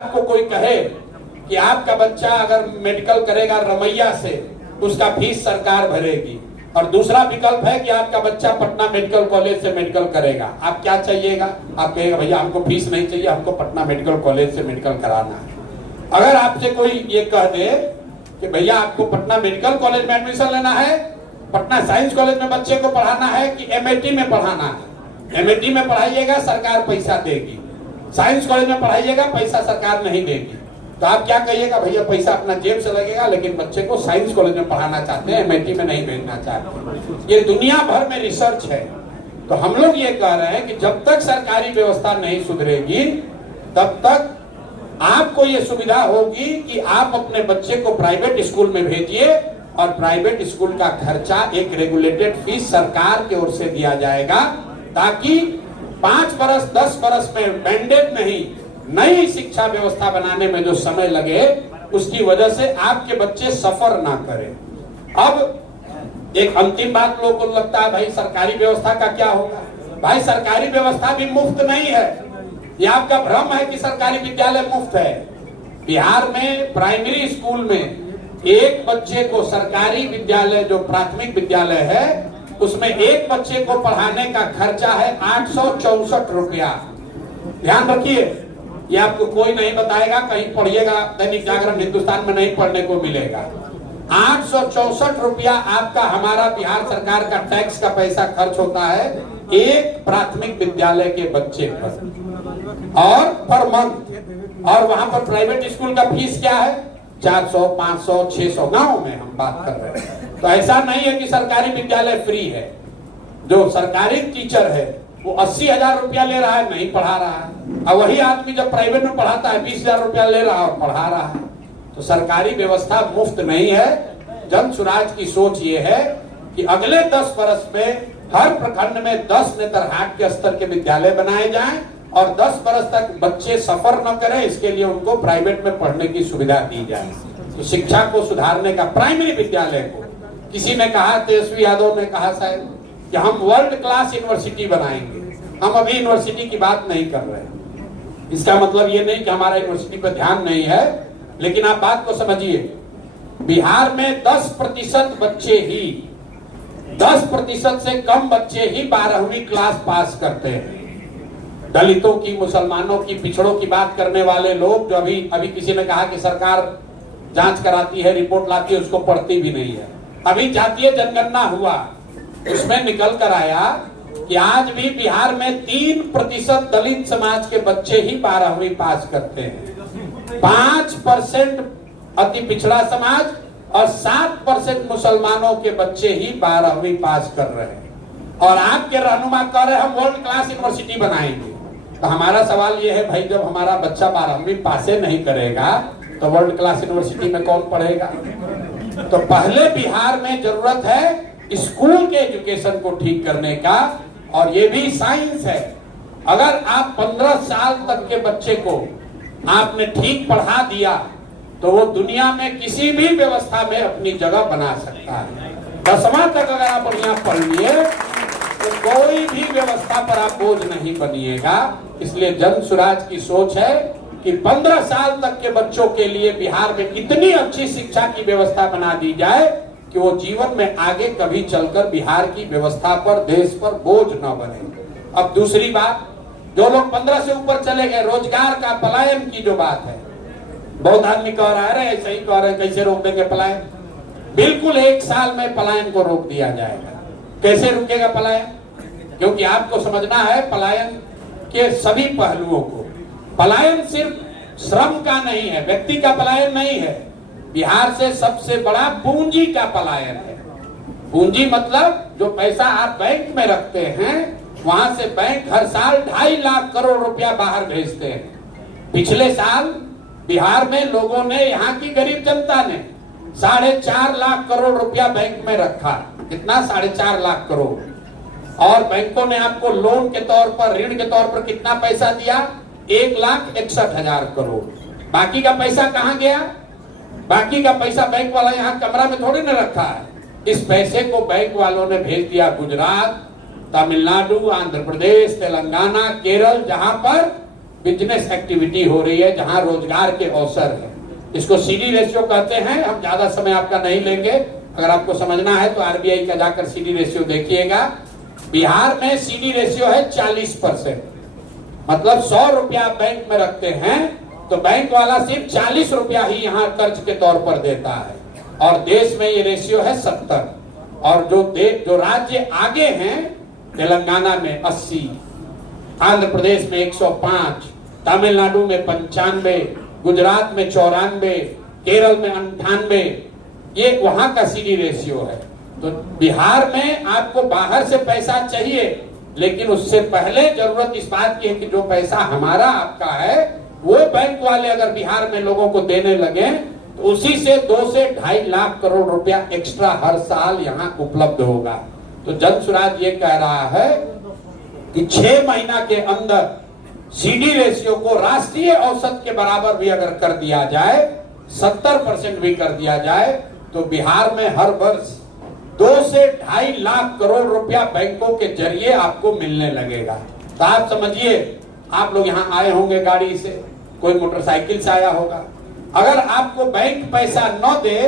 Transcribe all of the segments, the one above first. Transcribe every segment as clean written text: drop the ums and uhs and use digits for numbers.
आपको कोई कहे कि आपका बच्चा अगर मेडिकल करेगा रमैया से, उसका फीस सरकार भरेगी, और दूसरा विकल्प है कि आपका बच्चा पटना मेडिकल कॉलेज से मेडिकल करेगा, आप क्या चाहिएगा? आप कहेगा भैया हमको फीस नहीं चाहिए, हमको पटना मेडिकल कॉलेज से मेडिकल कराना है। अगर आपसे कोई ये कह दे कि भैया आपको पटना मेडिकल कॉलेज में एडमिशन लेना है, पटना साइंस कॉलेज में बच्चे को पढ़ाना है कि एमएटी में पढ़ाना है, एमएटी में पढ़ाइएगा सरकार पैसा देगी, साइंस कॉलेज में पढ़ाइएगा पैसा सरकार नहीं देगी, तो आप क्या कहिएगा? भैया पैसा अपना जेब से लगेगा, लेकिन बच्चे को साइंस कॉलेज में पढ़ाना चाहते हैं, एमआईटी में नहीं भेजना चाहते। ये दुनिया भर में रिसर्च है। तो हम लोग ये कह रहे हैं कि जब तक सरकारी व्यवस्था नहीं सुधरेगी तब तक आपको ये सुविधा होगी कि आप अपने बच्चे को प्राइवेट स्कूल में भेजिए, और प्राइवेट स्कूल का खर्चा एक रेगुलेटेड फीस सरकार की ओर से दिया जाएगा, ताकि 5 बरस 10 बरस में मैंडेट नहीं, नई शिक्षा व्यवस्था बनाने में जो समय लगे उसकी वजह से आपके बच्चे सफर ना करें। अब एक अंतिम बात लोगों को लगता है भाई सरकारी व्यवस्था का क्या होगा? भाई सरकारी व्यवस्था भी मुफ्त नहीं है, ये आपका भ्रम है कि सरकारी विद्यालय मुफ्त है। बिहार में प्राइमरी स्कूल में एक बच्चे को, सरकारी विद्यालय जो प्राथमिक विद्यालय है उसमें एक बच्चे को पढ़ाने का खर्चा है 864 रुपया। ध्यान रखिए, ये आपको कोई नहीं बताएगा, कहीं पढ़िएगा दैनिक जागरण हिंदुस्तान में नहीं पढ़ने को मिलेगा। 864 रुपया आपका, हमारा बिहार सरकार का टैक्स का पैसा खर्च होता है एक प्राथमिक विद्यालय के बच्चे पर, और पर मंथ। और वहां पर प्राइवेट स्कूल का फीस क्या है? 400, 500, 600। गांव में हम बात कर रहे हैं। तो ऐसा नहीं है कि सरकारी विद्यालय फ्री है। जो सरकारी टीचर है वो 80,000 रुपया ले रहा है, नहीं पढ़ा रहा है, और वही आदमी जब प्राइवेट में पढ़ाता है 20,000 रुपया ले रहा है और पढ़ा रहा है। तो सरकारी व्यवस्था मुफ्त नहीं है। जन सुराज की सोच ये है कि अगले 10 वर्ष में हर प्रखंड में 10 नेतरहाट के स्तर के विद्यालय बनाए जाएं, और 10 वर्ष तक बच्चे सफर न करें, इसके लिए उनको प्राइवेट में पढ़ने की सुविधा दी जाए। तो शिक्षा को सुधारने का, प्राइमरी विद्यालय को, किसी ने कहा, तेजस्वी यादव ने कहा शायद, कि हम वर्ल्ड क्लास यूनिवर्सिटी बनाएंगे। हम अभी यूनिवर्सिटी की बात नहीं कर रहे हैं। इसका मतलब ये नहीं कि हमारा यूनिवर्सिटी पर ध्यान नहीं है, लेकिन आप बात को समझिए। बिहार में 10% बच्चे ही, 10% से कम बच्चे ही 12वीं क्लास पास करते हैं। दलितों की, मुसलमानों की, पिछड़ों की बात करने वाले लोग, जो अभी किसी ने कहा कि सरकार जांच कराती है, रिपोर्ट लाती है, उसको पढ़ती भी नहीं है। अभी जातीय जनगणना हुआ, उसमें निकल कर आया कि आज भी बिहार में 3% दलित समाज के बच्चे ही 12वीं पास करते हैं, 5% अति पिछड़ा समाज और 7% मुसलमानों के बच्चे ही 12वीं पास कर रहे हैं। और आपके रहनुमा कह रहे हैं हम वर्ल्ड क्लास यूनिवर्सिटी बनाएंगे। तो हमारा सवाल यह है, भाई जब हमारा बच्चा 12वीं पासे नहीं करेगा तो वर्ल्ड क्लास यूनिवर्सिटी में कौन पढ़ेगा? तो पहले बिहार में जरूरत है स्कूल के एजुकेशन को ठीक करने का, और ये भी साइंस है। अगर आप 15 साल तक के बच्चे को आपने ठीक पढ़ा दिया तो वो दुनिया में किसी भी व्यवस्था में अपनी जगह बना सकता है। 10वां तक अगर आप बढ़िया पढ़ लिए तो कोई भी व्यवस्था पर आप बोझ नहीं बनिएगा। इसलिए जन सुराज की सोच है कि 15 साल तक के बच्चों के लिए बिहार में इतनी अच्छी शिक्षा की व्यवस्था बना दी जाए कि वो जीवन में आगे कभी चलकर बिहार की व्यवस्था पर, देश पर बोझ न बने। अब दूसरी बात, जो लोग 15 से ऊपर चले गए, रोजगार का पलायन की जो बात है, बहुत आदमी कह रहा है ऐसे ही कह रहे हैं, कैसे रोक देंगे पलायन? बिल्कुल 1 साल में पलायन को रोक दिया जाएगा। कैसे रुकेगा पलायन? क्योंकि आपको समझना है पलायन के सभी पहलुओं को। पलायन सिर्फ श्रम का नहीं है, व्यक्ति का पलायन नहीं है। बिहार से सबसे बड़ा पूंजी का पलायन है। पूंजी मतलब जो पैसा आप बैंक में रखते हैं, वहां से बैंक हर साल 2.5 लाख करोड़ रुपया बाहर भेजते हैं। पिछले साल बिहार में लोगों ने, यहाँ की गरीब जनता ने 4.5 लाख करोड़ रुपया बैंक में रखा। कितना? 4.5 लाख करोड़। और बैंकों ने आपको लोन के तौर पर, ऋण के तौर पर कितना पैसा दिया? 1,61,000 करोड़। बाकी का पैसा कहाँ गया? बाकी का पैसा बैंक वाला यहाँ कमरा में थोड़ी न रखा है। इस पैसे को बैंक वालों ने भेज दिया गुजरात, तमिलनाडु, आंध्र प्रदेश, तेलंगाना, केरल, जहां पर बिजनेस एक्टिविटी हो रही है, जहां रोजगार के अवसर है। इसको सीडी रेशियो कहते हैं। हम ज्यादा समय आपका नहीं लेंगे, अगर आपको समझना है तो आरबीआई का जाकर सीडी रेशियो देखिएगा। बिहार में सीडी रेशियो है 40%, मतलब 100 रुपया बैंक में रखते हैं तो बैंक वाला सिर्फ 40 रुपया ही यहाँ कर्ज के तौर पर देता है, और देश में ये रेशियो है 70। और जो राज्य आगे हैं, तेलंगाना में 80, आंध्र प्रदेश में 105, तमिलनाडु में 95, गुजरात में 94, केरल में 98, ये वहां का सीडी रेशियो है। तो बिहार में आपको बाहर से पैसा चाहिए, लेकिन उससे पहले जरूरत इस बात की है कि जो पैसा हमारा आपका है वो बैंक वाले अगर बिहार में लोगों को देने लगे तो उसी से 2 से 2.5 लाख करोड़ रुपया एक्स्ट्रा हर साल यहाँ उपलब्ध होगा। तो जनसुराज ये कह रहा है कि 6 महीना के अंदर सीडी रेशियो को राष्ट्रीय औसत के बराबर भी अगर कर दिया जाए, 70% भी कर दिया जाए, तो बिहार में हर वर्ष 2 से 2.5 लाख करोड़ रुपया बैंकों के जरिए आपको मिलने लगेगा। तो आप समझिए, आप लोग यहाँ आए होंगे गाड़ी से, कोई मोटरसाइकिल से आया होगा। अगर आपको बैंक पैसा न दे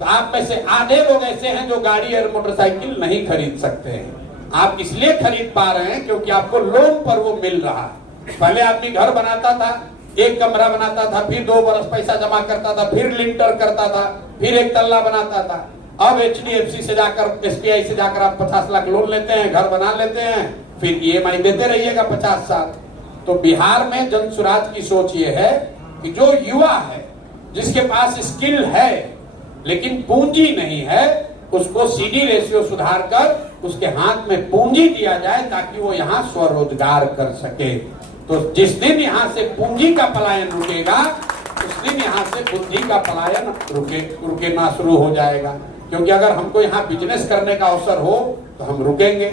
तो आप में से आधे लोग ऐसे हैं जो गाड़ी और मोटरसाइकिल नहीं खरीद सकते हैं। आप इसलिए खरीद पा रहे हैं क्योंकि आपको लोन पर वो मिल रहा है। पहले आदमी घर बनाता था, एक कमरा बनाता था, फिर 2 बरस पैसा जमा करता था, फिर लिंटर करता था, फिर एक तल्ला बनाता था। अब HDFC से जाकर, SBI से जाकर आप 50 लाख लोन लेते हैं, घर बना लेते हैं, फिर EMI देते रहिएगा 50 साल। तो बिहार में जनसुराज की सोच ये है कि जो युवा है, जिसके पास स्किल है लेकिन पूंजी नहीं है, उसको सीडी रेशियो सुधार कर उसके हाथ में पूंजी दिया जाए ताकि वो यहाँ स्वरोजगार कर सके। तो जिस दिन यहाँ से पूंजी का पलायन रुकेगा, उस दिन यहाँ से बुद्धि का पलायन रुकेना शुरू हो जाएगा। क्योंकि अगर हमको यहाँ बिजनेस करने का अवसर हो तो हम रुकेंगे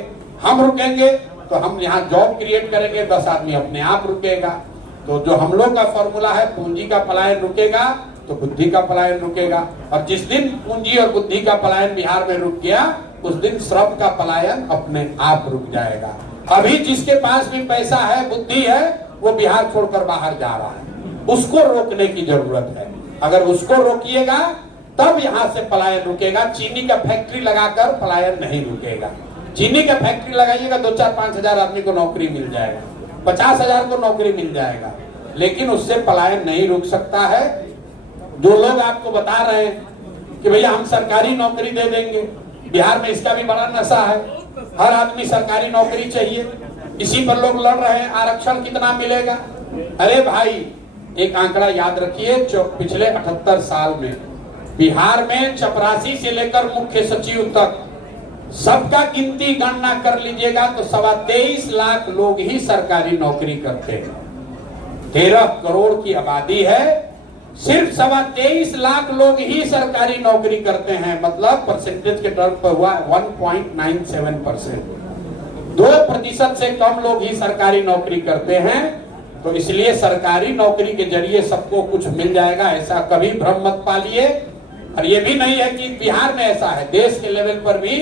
तो हम यहाँ जॉब क्रिएट करेंगे, 10 आदमी अपने आप रुकेगा। तो जो हम लोग का फॉर्मूला है, पूंजी का पलायन रुकेगा तो बुद्धि का पलायन रुकेगा, और जिस दिन पूंजी और बुद्धि का पलायन बिहार में रुक गया, उस दिन श्रम का पलायन अपने आप रुक जाएगा। अभी जिसके पास भी पैसा है, बुद्धि है, वो बिहार छोड़कर बाहर जा रहा है, उसको रोकने की जरूरत है। अगर उसको रोकिएगा तब यहाँ से पलायन रुकेगा। चीनी का फैक्ट्री लगाकर पलायन नहीं रुकेगा। चीनी का फैक्ट्री लगाइएगा, 2-4-5 हजार आदमी को नौकरी मिल जाएगा, 50,000 को नौकरी मिल जाएगा, लेकिन उससे पलायन नहीं रुक सकता है। जो लोग आपको बता रहे हैं कि भैया हम सरकारी नौकरी दे देंगे, बिहार में इसका भी बड़ा नशा है, हर आदमी सरकारी नौकरी चाहिए, इसी पर लोग लड़ रहे हैं। आरक्षण कितना मिलेगा? अरे भाई, एक आंकड़ा याद रखिए, पिछले 78 साल में बिहार में चपरासी से लेकर मुख्य सचिव तक सबका गिनती गणना कर लीजिएगा तो 23.25 लाख लोग ही सरकारी नौकरी करते हैं। 13 करोड़ की आबादी है, सिर्फ 23.25 लाख लोग ही सरकारी नौकरी करते हैं। मतलब परसेंटेज के टर्म पर हुआ 1.97%। 2% से कम लोग ही सरकारी नौकरी करते हैं। तो इसलिए सरकारी नौकरी के जरिए सबको कुछ मिल जाएगा, ऐसा कभी भ्रम मत पालिए। और ये भी नहीं है कि बिहार में ऐसा है, देश के लेवल पर भी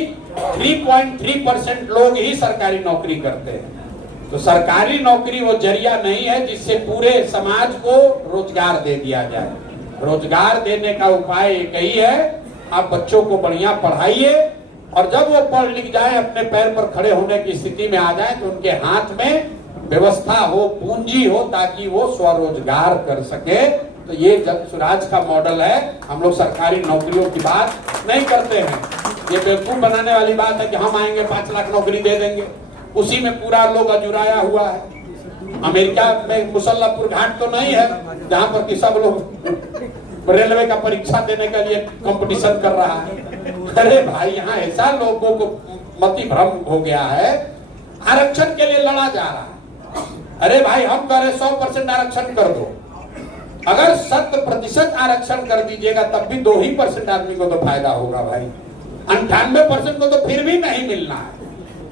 3.3% लोग ही सरकारी नौकरी करते हैं। तो सरकारी नौकरी वो जरिया नहीं है जिससे पूरे समाज को रोजगार दे दिया जाए। रोजगार देने का उपाय एक ही है, आप बच्चों को बढ़िया पढ़ाइए, और जब वो पढ़ लिख जाए, अपने पैर पर खड़े होने की स्थिति में आ जाए, तो उनके हाथ में व्यवस्था हो, पूंजी हो, ताकि वो स्वरोजगार कर सके। तो ये जनसुराज का मॉडल है। हम लोग सरकारी नौकरियों की बात नहीं करते हैं। ये बेवकूफ बनाने वाली बात है कि हम आएंगे 5 लाख नौकरी दे देंगे, उसी में पूरा लोग अजुराया हुआ है। अमेरिका में मुसल्लापुर घाट तो नहीं है जहां पर कि सब लोग रेलवे का परीक्षा देने के लिए कंपटीशन कर रहा है। अरे भाई, यहाँ ऐसा लोगों को मति भ्रम हो गया है, आरक्षण के लिए लड़ा जा रहा है। अरे भाई, हम कह रहे 100% आरक्षण कर दो। अगर 100% आरक्षण कर दीजिएगा तब भी 2% आदमी को तो फायदा होगा भाई, 98% को तो फिर भी नहीं मिलना है।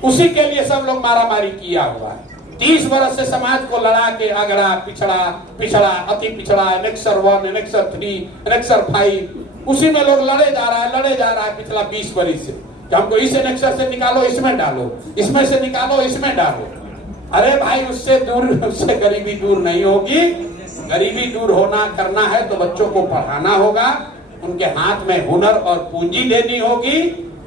उसी के लिए सब लोग मारामारी किया हुआ है। 30 वर्ष से समाज को लड़ा के अगड़ा, पिछड़ा, अति पिछड़ा, एनेक्सर 1, एनेक्सर 3, एनेक्सर 5, उसी में लोग लड़े जा रहा है पिछला 20 वर्ष से। कि हमको इस एनेक्सर से निकालो, इसमें डालो, इसमें से निकालो, इसमें डालो। अरे भाई उससे गरीबी दूर नहीं होगी। गरीबी दूर करना है तो बच्चों को पढ़ाना होगा, उनके हाथ में हुनर और पूंजी देनी होगी,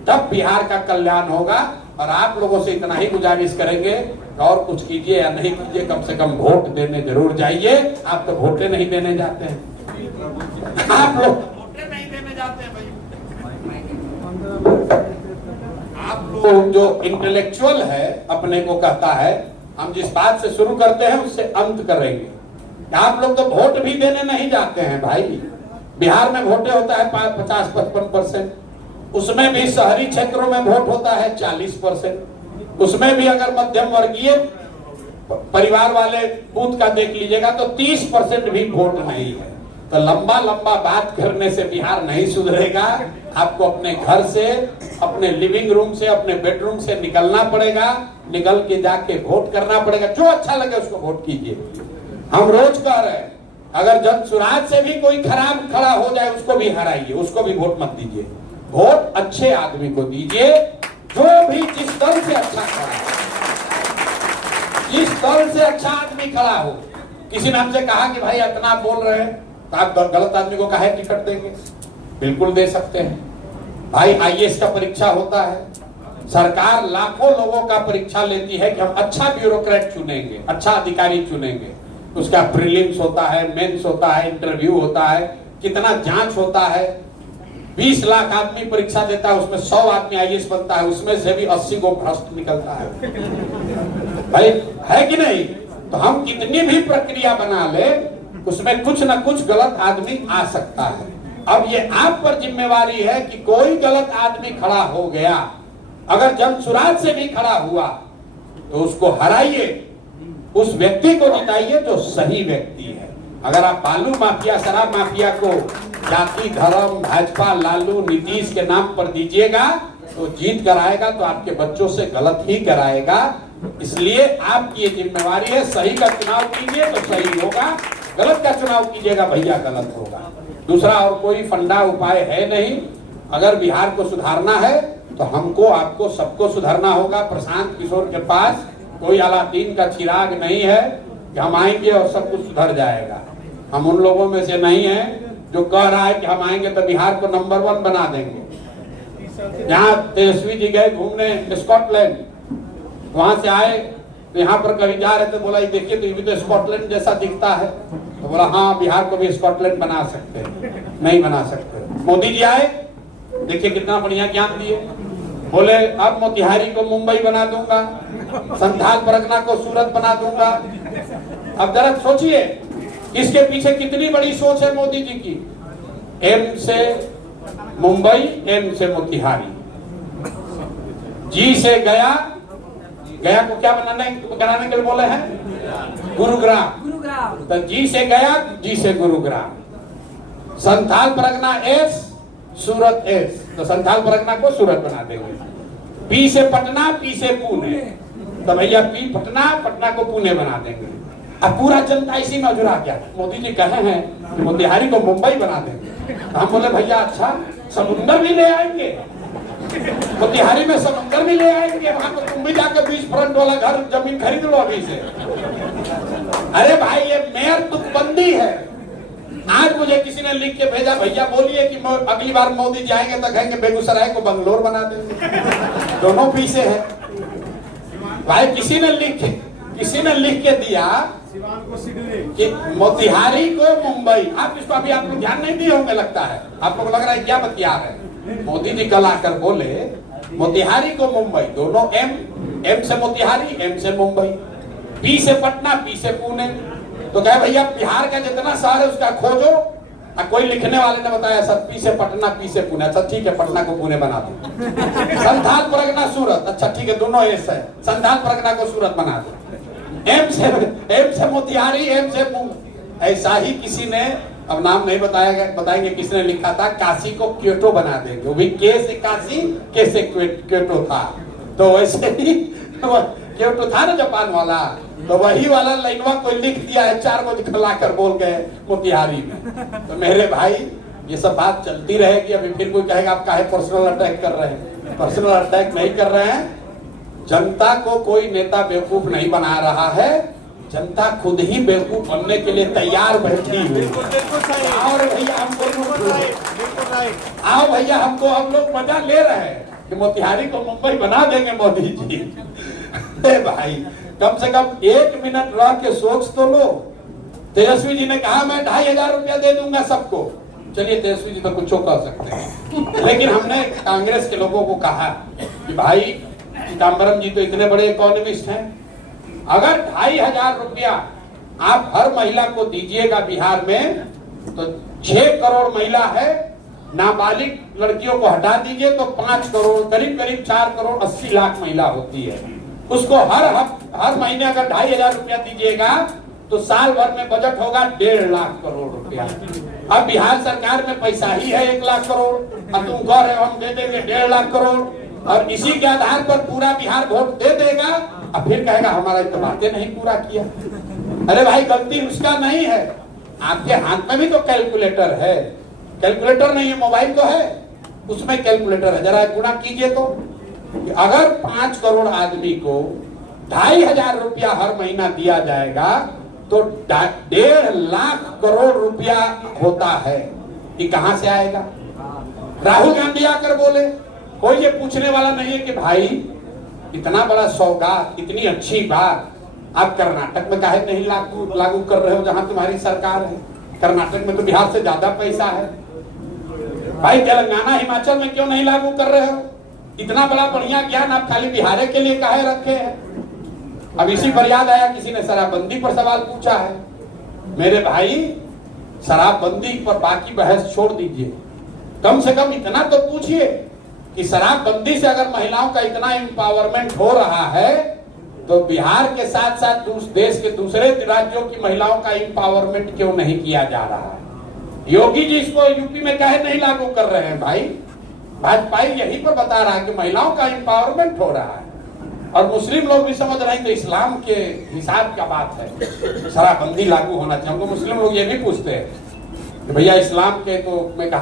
तब बिहार का कल्याण होगा। और आप लोगों से इतना ही गुजारिश करेंगे, और कुछ कीजिए या नहीं कीजिए, कम से कम वोट देने जरूर जाइए। आप तो वोटे नहीं देने जाते हैं, आप लोग वोटे नहीं देने जाते हैं भाई। आप लोग जो इंटेलेक्चुअल है, अपने को कहता है, हम जिस बात से शुरू करते हैं उससे अंत करेंगे। आप लोग तो वोट भी देने नहीं जाते हैं भाई। बिहार में वोटे होता है 50-55%, उसमें भी शहरी क्षेत्रों में वोट होता है 40%, उसमें भी अगर मध्यम वर्गीय परिवार वाले बूथ का देख लीजिएगा तो 30% भी वोट नहीं है। तो लंबा लंबा बात करने से बिहार नहीं सुधरेगा। आपको अपने घर से, अपने लिविंग रूम से, अपने बेडरूम से निकलना पड़ेगा, निकल के जाके वोट करना पड़ेगा। जो अच्छा लगे उसको वोट कीजिए। हम रोज कह रहे हैं, अगर जन सुराज से भी कोई खराब खड़ा हो जाए उसको भी हराइए, उसको भी वोट मत दीजिए। वोट अच्छे आदमी को दीजिए, जो भी जिस दल से अच्छा खड़ा है, जिस दल से अच्छा आदमी खड़ा हो। किसी ने हमसे कहा कि भाई इतना बोल रहे हैं तो आप गलत आदमी को काहे टिकट देंगे? बिल्कुल दे सकते हैं भाई। आईएएस का परीक्षा होता है, सरकार लाखों लोगों का परीक्षा लेती है कि हम अच्छा ब्यूरोक्रेट चुनेंगे, अच्छा अधिकारी चुनेंगे। उसका प्रीलिम्स होता है, मेंस होता है, इंटरव्यू होता है, कितना जांच होता है। 20 लाख आदमी परीक्षा देता है, उसमें 100 आदमी आईएएस बनता है, उसमें से भी 80 को भ्रष्ट निकलता है भाई, है कि नहीं? तो हम कितनी भी प्रक्रिया बना ले, उसमें कुछ ना कुछ गलत आदमी आ सकता है। अब ये आप पर जिम्मेवारी है कि कोई गलत आदमी खड़ा हो गया, अगर जनसुराज से भी खड़ा हुआ तो उसको हराइए, उस व्यक्ति को जिताइए जो सही व्यक्ति है। अगर आप बालू माफिया, शराब माफिया को जाति, धर्म, भाजपा, लालू, नीतीश के नाम पर दीजिएगा तो जीत कर आएगा, तो आपके बच्चों से गलत ही कराएगा। इसलिए आपकी ये जिम्मेवारी है, सही का चुनाव कीजिए तो सही होगा, गलत का चुनाव कीजिएगा भैया गलत होगा। दूसरा और कोई फंडा उपाय है नहीं। अगर बिहार को सुधारना है तो हमको, आपको, सबको सुधारना होगा। प्रशांत किशोर के पास कोई अलादीन का चिराग नहीं है कि हम आएंगे और सब कुछ सुधर जाएगा। हम उन लोगों में से नहीं हैं जो कह रहा है कि हम आएंगे तो बिहार को नंबर 1 बना देंगे। यहाँ तेजस्वी जी गए घूमने स्कॉटलैंड, वहां से आए तो यहाँ पर कभी जा रहे थे, बोला ये देखिए तो ये भी तो स्कॉटलैंड जैसा दिखता है। तो बोला हाँ, बिहार को भी स्कॉटलैंड बना सकते हैं। नहीं बना सकते। मोदी जी आए, देखिए कितना बढ़िया ज्ञान दिए। बोले अब मोतिहारी को मुंबई बना दूंगा, संथाल परगना को सूरत बना दूंगा। अब जरा सोचिए इसके पीछे कितनी बड़ी सोच है मोदी जी की। एम से मुंबई, एम से मोतिहारी, जी से गया, गया को क्या बनाने के लिए बोले हैं? गुरुग्राम। तो जी से गया, जी से गुरुग्राम। संथाल परगना एस, सूरत एस, तो संथाल परगना को सूरत बना देंगे। पी से पटना, पी से पुणे, तो भैया पी पटना, पटना को पुणे बना देंगे। अब पूरा जनता इसी में अजुरा गया। मोदी जी कहे हैं कि मोतिहारी को मुंबई बना देंगे। हम बोले भैया अच्छा, समुंदर भी ले आएंगे, मोतिहारी में समुंदर भी ले आएंगे, वहां तो तुम भी जाकर बीच फ्रंट वाला घर जमीन खरीद लो अभी से। अरे भाई ये मेयर तुकबंदी है। आज मुझे किसी ने लिख के भेजा, भैया बोलिए कि अगली बार मोदी जी आएंगे तो कहेंगे बेगूसराय को बंगलोर बना देंगे। दोनों पीछे है भाई। किसी ने लिख के दिया कि मोतिहारी को मुंबई। आप इसको अभी आप लोग ध्यान नहीं दिए होंगे लगता है, आप लोग लग रहा है क्या बतिया रहे। मोदी जी कल आकर बोले मोतिहारी को मुंबई, दोनों एम से मोतिहारी, एम से मुंबई, पी से पटना, पी से पुणे। तो कहे भैया बिहार का जितना शहर है उसका खोजो। कोई लिखने वाले ने बताया सर पी से पटना, पी से पुणे। अच्छा ठीक है, पटना को पुणे बना दो। संथाल परगना सूरत, अच्छा ठीक है, दोनों एस है, संथाल परगना को सूरत बना दो। एम से मोतिहारी, एम से मुंबई। ऐसा ही किसी ने, अब नाम नहीं बताएंगे किसने लिखा था, काशी को क्योटो बना देंगे। वो भी के से काशी, के से क्योटो था। तो वैसे ही क्योटो था ना जापान वाला, तो वही वाला लाइनवा कोई लिख दिया है, 4 बजे खिला कर बोल गए मोतिहारी में। तो मेरे भाई ये सब बात चलती रहेगी। अभी फिर कोई कहेगा आप काहे पर्सनल अटैक कर रहे हैं। पर्सनल अटैक नहीं कर रहे हैं। जनता को कोई नेता बेवकूफ नहीं बना रहा है, जनता खुद ही बेवकूफ बनने के लिए तैयार बैठी हुई। और भैया हमको आओ भैया, हमको हम लोग मजा ले रहे हैं कि मोतिहारी को मुंबई बना देंगे मोदी जी। भाई कम से कम 1 मिनट रह के सोच तो लो। तेजस्वी जी ने कहा मैं 2500 रुपया दे दूंगा सबको। चलिए तेजस्वी जी तो कुछ कर सकते हैं, लेकिन हमने कांग्रेस के लोगों को कहा कि भाई चिदम्बरम जी तो इतने बड़े इकोनॉमिस्ट हैं, अगर 2500 रुपया आप हर महिला को दीजिएगा बिहार में, तो 6 करोड़ महिला है, नाबालिग लड़कियों को हटा दीजिए तो 5 करोड़, करीब करीब 4 करोड़ 80 लाख महिला होती है। उसको हर महीने अगर 2500 रुपया दीजिएगा तो साल भर में बजट होगा 1.5 लाख करोड़ रुपया। अब बिहार सरकार में पैसा ही है 1 लाख करोड़, अब तुम कह रहे हो हम दे देंगे 1.5 लाख करोड़, और इसी के आधार पर पूरा बिहार वोट दे देगा, अब फिर कहेगा हमारा तो बातें नहीं पूरा किया। अरे भाई गलती उसका नहीं है, आपके हाथ में भी तो कैलकुलेटर है। कैलकुलेटर नहीं है, मोबाइल तो है, उसमें कैलकुलेटर है, जरा गुणा कीजिए तो। अगर 5 करोड़ आदमी को 2500 रुपया हर महीना दिया जाएगा तो 1.5 लाख करोड़ रुपया होता है। ये कहां से आएगा? राहुल गांधी आकर बोले, कोई ये पूछने वाला नहीं है कि भाई इतना बड़ा सौगात, इतनी अच्छी बात आप कर्नाटक में काहे नहीं लागू कर रहे हो जहां तुम्हारी सरकार है? कर्नाटक में तो बिहार से ज्यादा पैसा है। भाई तेलंगाना हिमाचल में क्यों नहीं लागू कर रहे हो? इतना बड़ा बढ़िया ज्ञान आप खाली बिहार के लिए काहे रखे हैं? अब इसी पर याद आया, किसी ने शराबबंदी पर सवाल पूछा है। मेरे भाई शराबबंदी पर बाकी बहस छोड़ दीजिए, कम से कम इतना तो पूछिए कि शराबबंदी से अगर महिलाओं का इतना एम्पावरमेंट हो रहा है तो बिहार के साथ साथ देश के दूसरे राज्यों की महिलाओं का एम्पावरमेंट क्यों नहीं किया जा रहा है? योगी जी इसको यूपी में काहे नहीं लागू कर रहे हैं? भाई भाजपा यहीं पर बता रहा है कि महिलाओं का एम्पावरमेंट हो रहा है, और मुस्लिम लोग भी समझ रहे हैं तो इस्लाम के हिसाब क्या बात है, शराबबंदी लागू होना चाहिए। हमको मुस्लिम लोग ये भी पूछते हैं कि भैया इस्लाम के तो मैं कहा